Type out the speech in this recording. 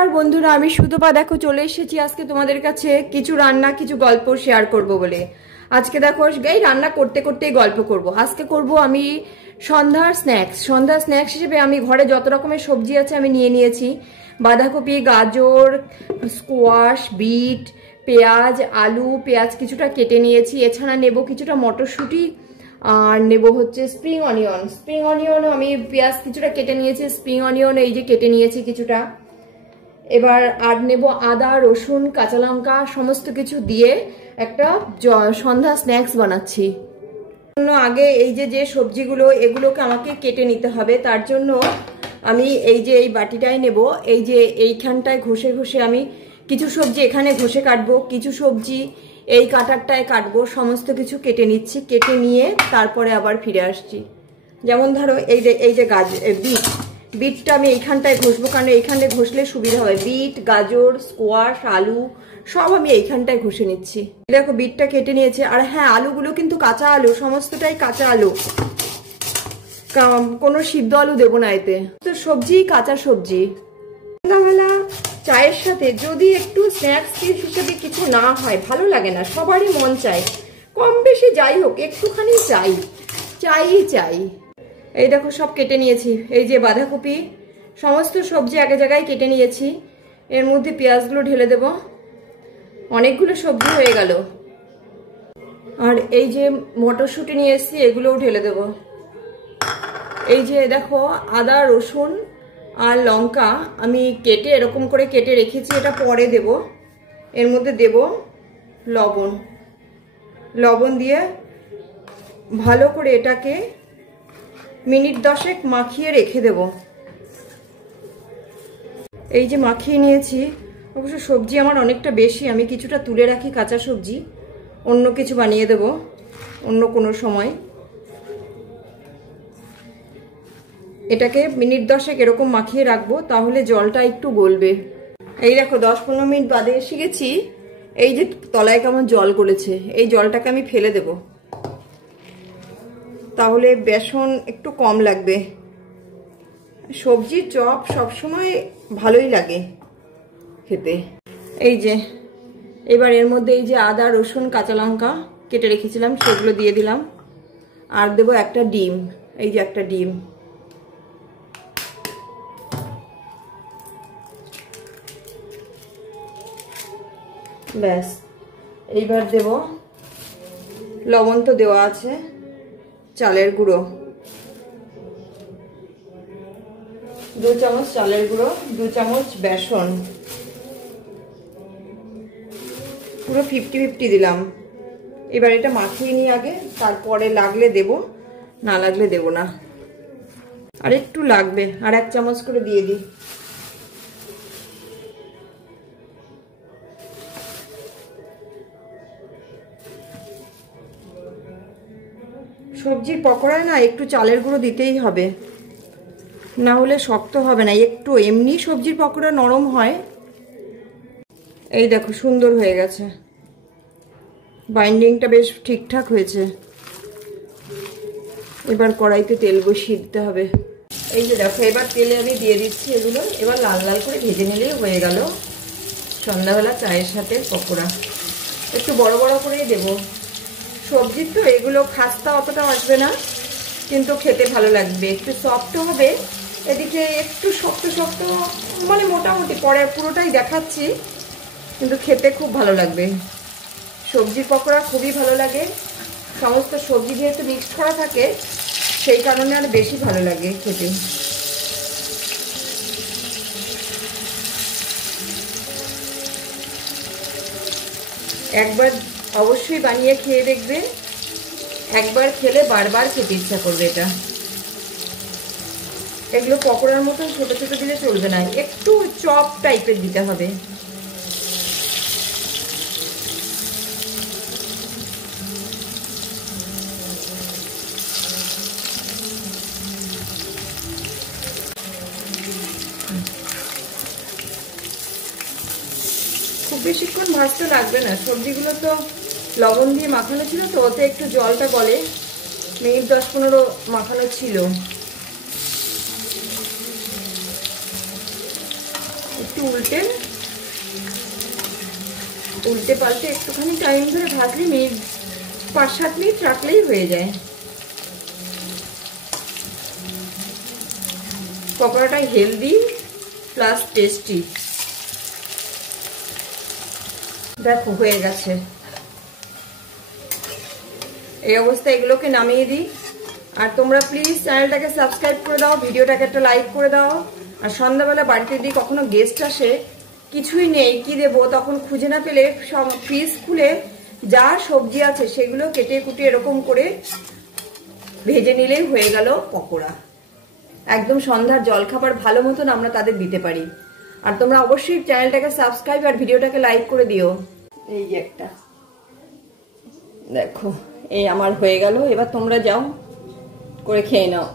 নমস্কার বন্ধুরা, আমি সুতপা দেখো চলে এসেছি আজকে তোমাদের কাছে কিছু রান্না কিছু গল্প শেয়ার করব বলে। আজকে দেখো এই রান্না করতে করতেই গল্প করব। আজকে করব আমি সন্ধ্যার স্ন্যাক্স হিসেবে আমি ঘরে যত রকমের সবজি আছে আমি নিয়ে নিয়েছি। বাঁধাকপি, গাজর, স্কোয়াশ, বিট, পেঁয়াজ, আলু, পেঁয়াজ কিছুটা কেটে নিয়েছি। এছাড়া নেব কিছুটা মটরশুঁটি আর নেব হচ্ছে স্প্রিং অনিয়ন আমি পেঁয়াজ কিছুটা কেটে নিয়েছি, স্প্রিং অনিয়ন এই যে কেটে নিয়েছি কিছুটা। এবার আর নেব আদা, রসুন, কাঁচা লঙ্কা সমস্ত কিছু দিয়ে একটা সন্ধ্যা স্ন্যাক্স বানাচ্ছি। আগে এই যে সবজিগুলো এগুলোকে আমাকে কেটে নিতে হবে। তার জন্য আমি এই বাটিটাই নেব। এই যে এইখানটায় ঘষে ঘষে আমি কিছু সবজি এখানে ঘষে কাটবো, কিছু সবজি এই কাটারটায় কাটবো। সমস্ত কিছু কেটে নিচ্ছি, কেটে নিয়ে তারপরে আবার ফিরে আসছি। যেমন ধরো এই যে বিটটা আমি এইখানটায় ঘষবো, কারণ এইখানে ঘষলে সুবিধা হয়। বিট, গাজর, স্কোয়াশ, আলু সব আমি এইখানটায় ঘষে নিচ্ছি। দেখো বিটটা কেটে নিয়েছে। আর হ্যাঁ, আলুগুলো কিন্তু কাঁচা আলু, সমস্তটাই কাঁচা আলু, কোনো সিদ্ধ আলু দেবো না এতে। তো সবজি কাঁচা সবজি। সন্ধ্যাবেলা চায়ের সাথে যদি একটু স্ন্যাক্স হিসেবে কিছু না হয় ভালো লাগে না, সবারই মন চায় কম বেশি যাই হোক একটুখানি চাই। এই দেখো সব কেটে নিয়েছি। এই যে বাঁধাকপি, সমস্ত সবজি এক জায়গায় কেটে নিয়েছি। এর মধ্যে পেঁয়াজগুলো ঢেলে দেব। অনেকগুলো সবজি হয়ে গেল। আর এই যে মটরশুঁটি নিয়ে এসেছি, এগুলোও ঢেলে দেব। এই যে দেখো আদা, রসুন আর লঙ্কা আমি কেটে এরকম করে কেটে রেখেছি, এটা পরে দেব। এর মধ্যে দেব লবণ দিয়ে ভালো করে এটাকে মিনিট 10 মাখিয়ে রেখে দেব। এই যে মাখিয়ে নিয়েছি। অবশ্য সবজি আমার অনেকটা বেশি, আমি কিছুটা তুলে রাখি কাঁচা সবজি, অন্য কিছু বানিয়ে দেব অন্য কোনো সময়। এটাকে মিনিট 10 এরকম মাখিয়ে রাখবো, তাহলে জলটা একটু গলবে। এই দেখো 10-15 মিনিট বাদে এসে গেছি। এই যে তলায় কেমন জল গলেছে, এই জলটাকে আমি ফেলে দেব, তাহলে বেসন একটু কম লাগবে। সবজির চপ সবসময় ভালোই লাগে খেতে। এই যে এবার এর মধ্যে এই যে আদা, রসুন, কাঁচা লঙ্কা কেটে রেখেছিলাম সেগুলো দিয়ে দিলাম। আর দেবো একটা ডিম। এই যে একটা ডিম। ব্যাস, এইবার দেব লবণ তো দেওয়া আছে, চালের গুঁড়ো 2 চামচ চালের গুঁড়ো, 2 চামচ বেসন, পুরো 50-50 দিলাম। এবার এটা মাখিয়ে নিই আগে, তারপরে লাগলে দেব, না লাগলে দেব না। আর একটু লাগবে, আর 1 চামচ করে দিয়ে দিই। সবজির পকোড়ায় না একটু চালের গুঁড়ো দিতেই হবে, না হলে শক্ত হবে না। একটু এমনি সবজির পকোড়া নরম হয়। এই দেখো সুন্দর হয়ে গেছে, বাইন্ডিংটা বেশ ঠিকঠাক হয়েছে। এবার কড়াইতে তেল বসিয়ে দিতে হবে। এই যে দেখো এবার তেলে আমি দিয়ে দিচ্ছি এগুলো। এবার লাল লাল করে ভেজে নিলেই হয়ে গেল সন্ধ্যাবেলা চায়ের সাথে পকোড়া। একটু বড় বড় করেই দেবো। সবজির তো এগুলো খাস্তা অতটা আসবে না, কিন্তু খেতে ভালো লাগবে, একটু সফট হবে। এদিকে একটু শক্ত মানে মোটামুটি, পরে পুরোটাই দেখাচ্ছি, কিন্তু খেতে খুব ভালো লাগবে। সবজির পকোড়া খুবই ভালো লাগে। সমস্ত সবজি যেহেতু মিক্সড করা থাকে সেই কারণে আর বেশি ভালো লাগে খেতে। একবার অবশ্যই বানিয়ে খেয়ে দেখবে, একবার খেলে বারবার খেতে ইচ্ছা করবে। এগুলো পকোড়ার মতন ছোট ছোট দিলে চলবে না, একটু চপ টাইপের দিতে হবে। খুব বেশিক্ষণ ভাজতে লাগবে না, সবজিগুলো তো লবণ দিয়ে মাখানো ছিল, তো ওতে একটু জলটা গলে। মিনিট 10-15 মাখানো ছিল। একটু উল্টে পাল্টে একটুখানি টাইম ধরে ভাজলে 5-7 মিনিট রাখলেই হয়ে যায়। পকোড়াটা হেলদি প্লাস টেস্টি। দেখো হয়ে গেছে। এই অবস্থায় এগুলোকে নামিয়ে দিই। আর তোমরা প্লিজ চ্যানেলটাকে সাবস্ক্রাইব করে দাও, ভিডিওটাকে একটা লাইক করে দাও। আর সন্ধ্যাবেলা বাড়িতে যদি কখনো গেস্ট আসে, কিছুই নেই, কি দেবো, তখন খুঁজে না পেলে ফ্রিজ খুলে যা সবজি আছে সেগুলো কেটে কুটে এরকম করে ভেজে নিলেই হয়ে গেল পকোড়া। একদম সন্ধ্যার জলখাবার ভালো মতন আমরা তাদের দিতে পারি। আর তোমরা অবশ্যই চ্যানেলটাকে সাবস্ক্রাইব আর ভিডিওটাকে লাইক করে দিও। এই যে একটা দেখো, এই আমার হয়ে গেল। এবার তোমরা যাও করে খেয়ে নাও।